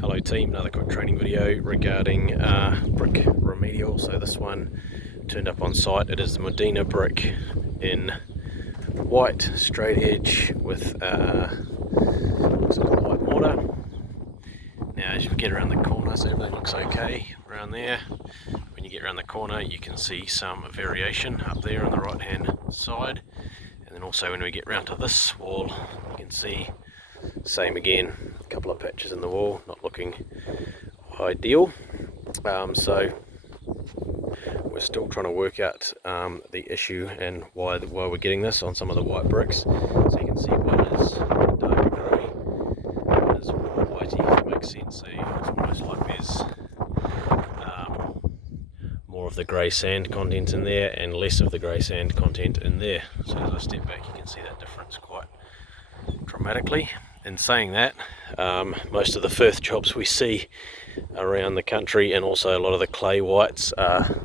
Hello team, another quick training video regarding brick remedial. So this one turned up on site. It is the Modena brick in white straight edge with some white mortar. Now as you get around the corner, so everything looks okay around there. When you get around the corner you can see some variation up there on the right hand side, and then also when we get round to this wall you can see same again, a couple of patches in the wall, not looking ideal. So we're still trying to work out the issue and why we're getting this on some of the white bricks. So you can see one is dark grey, one is whitey, if it makes sense. So it's almost like there's more of the grey sand content in there and less of the grey sand content in there. So as I step back you can see that difference quite dramatically. In saying that, most of the firth jobs we see around the country and also a lot of the clay whites are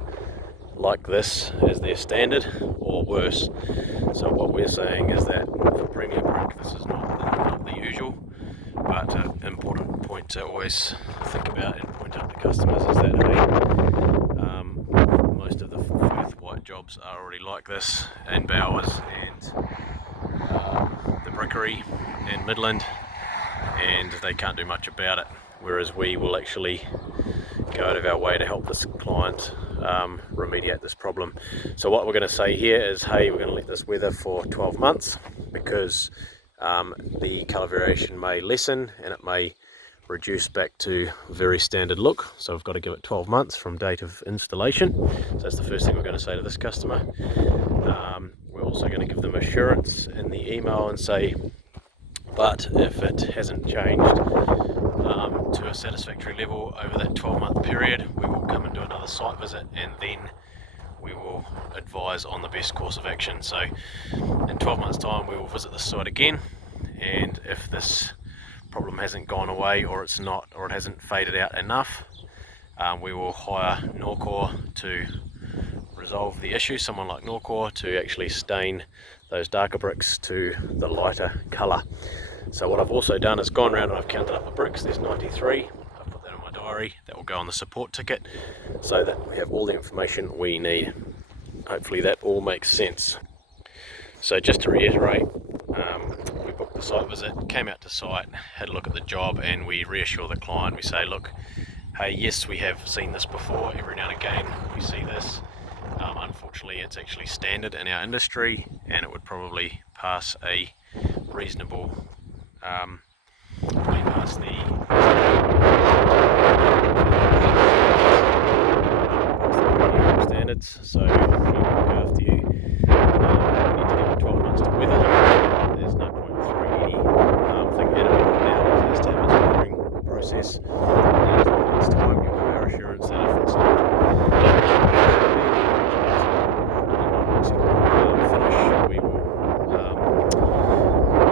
like this as their standard or worse. So what we're saying is that for premium brick this is not the usual, but an important point to always think about and point out to customers is that most of the firth white jobs are already like this, and Bowers and the Brickery and Midland, and they can't do much about it, whereas we will actually go out of our way to help this client remediate this problem. So what we're going to say here is, hey, we're going to let this weather for 12 months because the colour variation may lessen and it may reduce back to very standard look. So we've got to give it 12 months from date of installation. So that's the first thing we're going to say to this customer. We're also going to give them assurance in the email and say, but if it hasn't changed to a satisfactory level over that 12-month period, we will come and do another site visit, and then we will advise on the best course of action. So in 12 months time we will visit the site again, and if this problem hasn't gone away or it hasn't faded out enough, we will hire Norcor to resolve the issue, someone like Norcor, to actually stain those darker bricks to the lighter colour. So what I've also done is gone around and I've counted up the bricks. There's 93. I've put that in my diary. That will go on the support ticket so that we have all the information we need. Hopefully that all makes sense. So just to reiterate, we booked the site visit, came out to site, had a look at the job, and we reassure the client. We say, look, hey, yes, we have seen this before. Every now and again we see this. Unfortunately it's actually standard in our industry, and it would probably pass a reasonable pass the standards. So we will look after you. We need to give it 12 months to weather. There's no point throwing anything at it right now. It has to have its weathering process. In 12 months time you'll have our assurance that if it's not finish, we will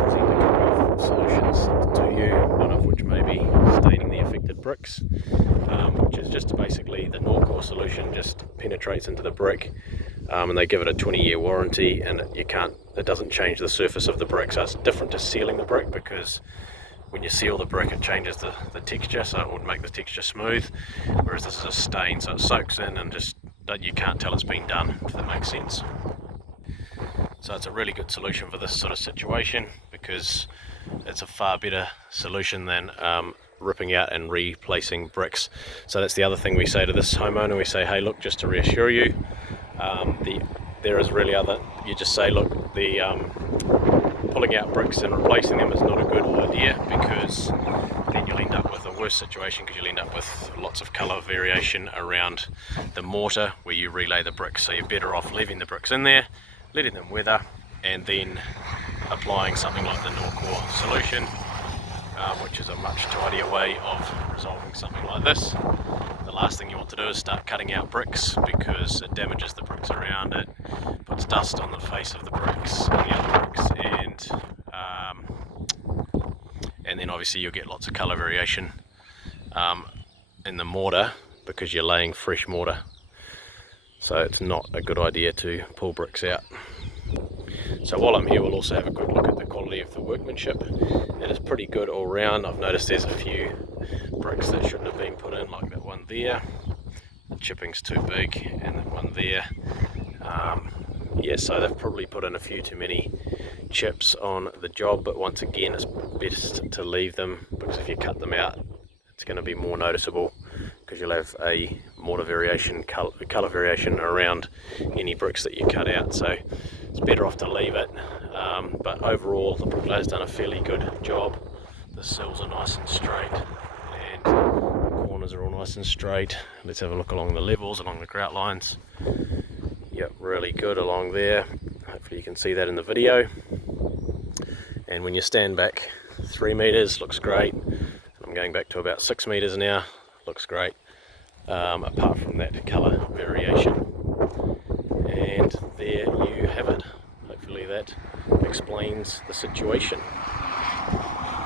present a couple of solutions to you, one of which may be staining the affected bricks, which is just basically the Norcor solution just penetrates into the brick, and they give it a 20-year warranty, and it doesn't change the surface of the brick. So it's different to sealing the brick, because when you seal the brick it changes the texture, so it would make the texture smooth, whereas this is a stain, so it soaks in and just you can't tell it's been done, if that makes sense. So it's a really good solution for this sort of situation, because it's a far better solution than ripping out and replacing bricks. So that's the other thing we say to this homeowner. We say, hey, look, just to reassure you, there is really you just say, look, the pulling out bricks and replacing them is not a good idea, because then you'll end up with a worse situation, because you'll end up with lots of colour variation around the mortar where you relay the bricks. So you're better off leaving the bricks in there, letting them weather, and then applying something like the Norcor solution, which is a much tidier way of resolving something like this. The last thing you want to do is start cutting out bricks, because it damages the bricks around it, puts dust on the face of the bricks and the other bricks, and then obviously you'll get lots of colour variation in the mortar, because you're laying fresh mortar. So it's not a good idea to pull bricks out. So while I'm here, we'll also have a quick look at the quality of the workmanship. It is pretty good all round. I've noticed there's a few bricks that shouldn't have been put in, like that one there. The chipping's too big, and that one there. Yeah, so they've probably put in a few too many chips on the job, but once again it's best to leave them, because if you cut them out it's going to be more noticeable, because you'll have a mortar variation, colour variation around any bricks that you cut out. So it's better off to leave it. But overall the bricklayer's done a fairly good job. The sills are nice and straight, and the corners are all nice and straight. Let's have a look along the levels, along the grout lines. Yep, really good along there. Hopefully you can see that in the video. And when you stand back 3 meters, looks great. I'm going back to about 6 meters now, looks great, apart from that colour variation. And there you have it. Hopefully that explains the situation.